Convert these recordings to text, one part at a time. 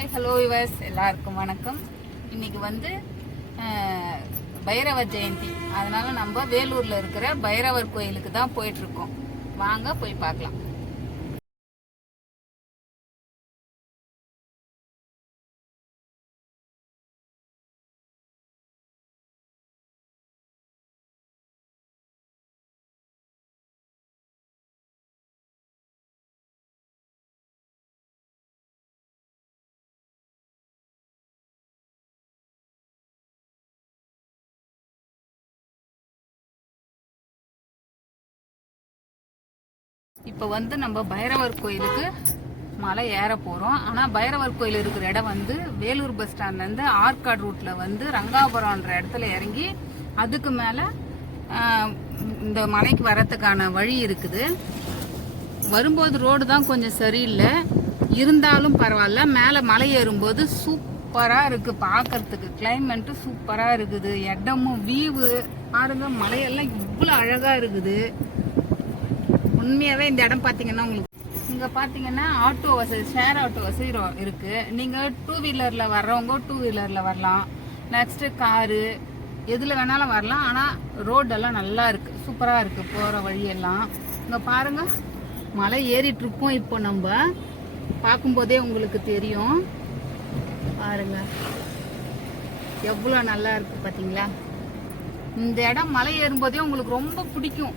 Hi hello yours எல்லாருக்கும் வணக்கம். இன்னைக்கு வந்து பைரவர் ஜெயந்தி. அதனால நம்ம வேலூர்ல இருக்கிற பைரவர் கோயிலுக்கு தான் போயிட்டு இருக்கோம். வாங்க போய் பார்க்கலாம். இப்போ வந்து நம்ம பைரவர் கோயிலுக்கு மலை ஏற போகிறோம். ஆனால் பைரவர் கோயில் இருக்கிற இடம் வந்து வேலூர் பஸ் ஸ்டாண்ட்லேருந்து ஆற்காடு ரூட்டில் வந்து ரங்காபுரம்ன்ற இடத்துல இறங்கி அதுக்கு மேலே இந்த மலைக்கு வரத்துக்கான வழி இருக்குது. வரும்போது ரோடு தான் கொஞ்சம் சரியில்லை, இருந்தாலும் பரவாயில்ல. மேலே மலை ஏறும்போது சூப்பராக இருக்குது பார்க்கறதுக்கு. கிளைமேட்டு சூப்பராக இருக்குது. இடமும் வியூவு பாருங்க, மலையெல்லாம் இவ்வளோ அழகாக இருக்குது. உண்மையாகவே இந்த இடம் பார்த்தீங்கன்னா உங்களுக்கு இங்கே பார்த்தீங்கன்னா ஆட்டோ வசதி, ஷேர் ஆட்டோ வசதி இருக்குது. நீங்கள் டூ வீலரில் வர்றவங்க டூ வீலரில் வரலாம், நெக்ஸ்ட்டு காரு எதில் வேணாலும் வரலாம். ஆனால் ரோடெல்லாம் நல்லா இருக்குது, சூப்பராக இருக்குது போகிற வழியெல்லாம். இங்கே பாருங்கள், மலை ஏறிட்டுருக்கோம். இப்போ நம்ம பார்க்கும்போதே உங்களுக்கு தெரியும் பாருங்க எவ்வளோ நல்லா இருக்குது பார்த்தீங்களா. இந்த இடம் மலை ஏறும்போதே உங்களுக்கு ரொம்ப பிடிக்கும்.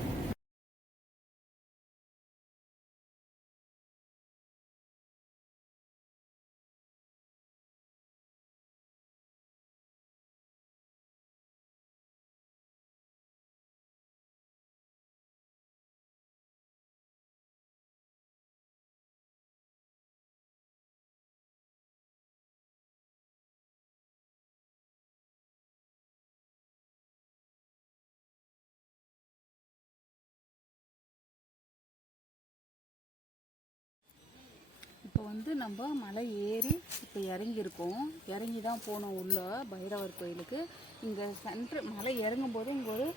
இப்போ வந்து நம்ம மலை ஏறி இப்போ இறங்கியிருக்கோம். இறங்கி தான் போனோம் உள்ள பைரவர் கோயிலுக்கு. இங்கே சென்ட்ரு மலை இறங்கும் போது இங்கே ஒரு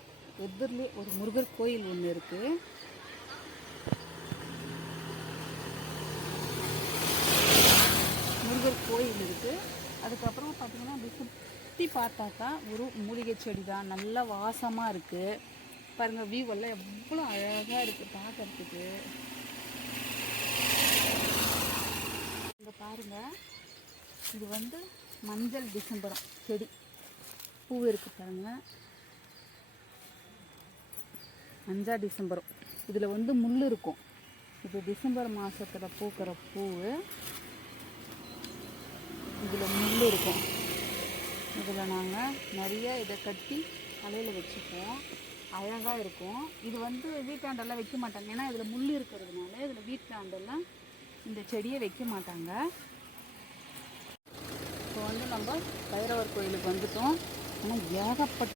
எதிர்லேயே ஒரு முருகர் கோயில் ஒன்று இருக்குது. முருகர் கோயில் இருக்குது. அதுக்கப்புறம் பார்த்தீங்கன்னா அப்படி சுற்றி பார்த்தாக்கா ஒரு மூலிகை செடி தான், நல்ல வாசமாக இருக்குது. பாருங்கள், வியூவெல்லாம் எவ்வளோ அழகாக இருக்குது பார்க்கறதுக்கு. பாருங்க, இது வந்து மஞ்சள் டிசம்பரம் செடி பூ இருக்கு பாருங்க. மஞ்சள் டிசம்பரம் இதில் வந்து முள் இருக்கும். இது டிசம்பர் மாதத்தில் பூக்கிற பூ. இதில் முள் இருக்கும். இதில் நாங்கள் நிறைய இதை கட்டி தலையில் வச்சுப்போம், அழகாக இருக்கும். இது வந்து வீட்டாண்டெல்லாம் வைக்க மாட்டாங்க, ஏன்னா இதில் முள் இருக்கிறதுனால இதில் வீட்டாண்டெல்லாம் இந்த செடியை வைக்க மாட்டாங்க. இப்போ வந்து நம்ம பைரவர் கோயிலுக்கு வந்துட்டோம். ஆனால் ஏகப்பட்ட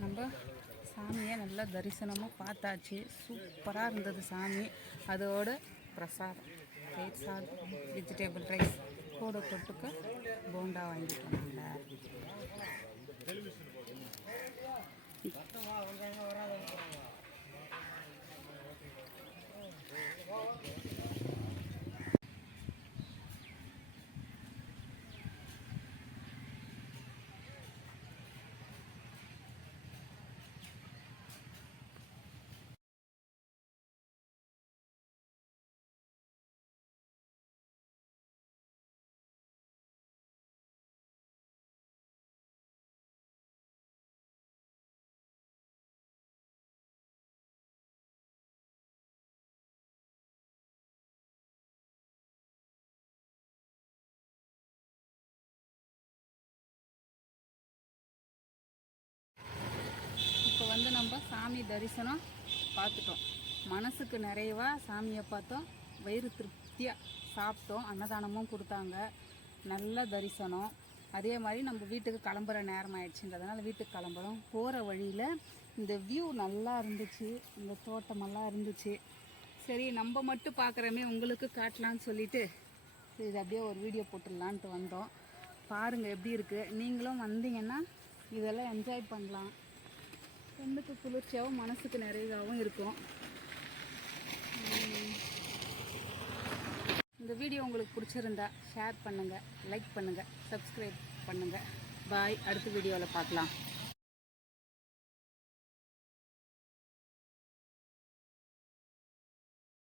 நம்ம சாமியை நல்லா தரிசனமாக பார்த்தாச்சு. சூப்பராக இருந்தது சாமி. அதோட பிரசாதம், ரைஸ் சாதம், வெஜிடபிள் ரைஸ் கூட தொட்டுக்க போண்டா வாங்கிட்டோம் நாங்கள். இப்போ வந்து நம்ம சாமி தரிசனம் பார்த்துட்டோம். மனசுக்கு நிறைவாக சாமியை பார்த்தோம், வயிறு திருப்தியாக சாப்பிட்டோம், அன்னதானமும் கொடுத்தாங்க, நல்ல தரிசனம். அதே மாதிரி நம்ம வீட்டுக்கு கிளம்புற நேரம் ஆயிடுச்சுன்றதுனால வீட்டுக்கு கிளம்புறோம். போகிற வழியில் இந்த வியூ நல்லா இருந்துச்சு, இந்த தோட்டமெல்லாம் இருந்துச்சு. சரி நம்ம மட்டும் பார்க்குறமே உங்களுக்கு காட்டலான்னு சொல்லிட்டு இது அப்படியே ஒரு வீடியோ போட்டுடலான்ட்டு வந்தோம். பாருங்கள் எப்படி இருக்குது. நீங்களும் வந்தீங்கன்னா இதெல்லாம் என்ஜாய் பண்ணலாம். கண்ணுக்கு குளிர்ச்சியாகவும் மனசுக்கு நிறைவாகவும் இருக்கும். இந்த வீடியோ உங்களுக்கு பிடிச்சிருந்தா ஷேர் பண்ணுங்கள், லைக் பண்ணுங்கள், சப்ஸ்கிரைப் பண்ணுங்கள். பாய். அடுத்த வீடியோவில் பார்க்கலாம்.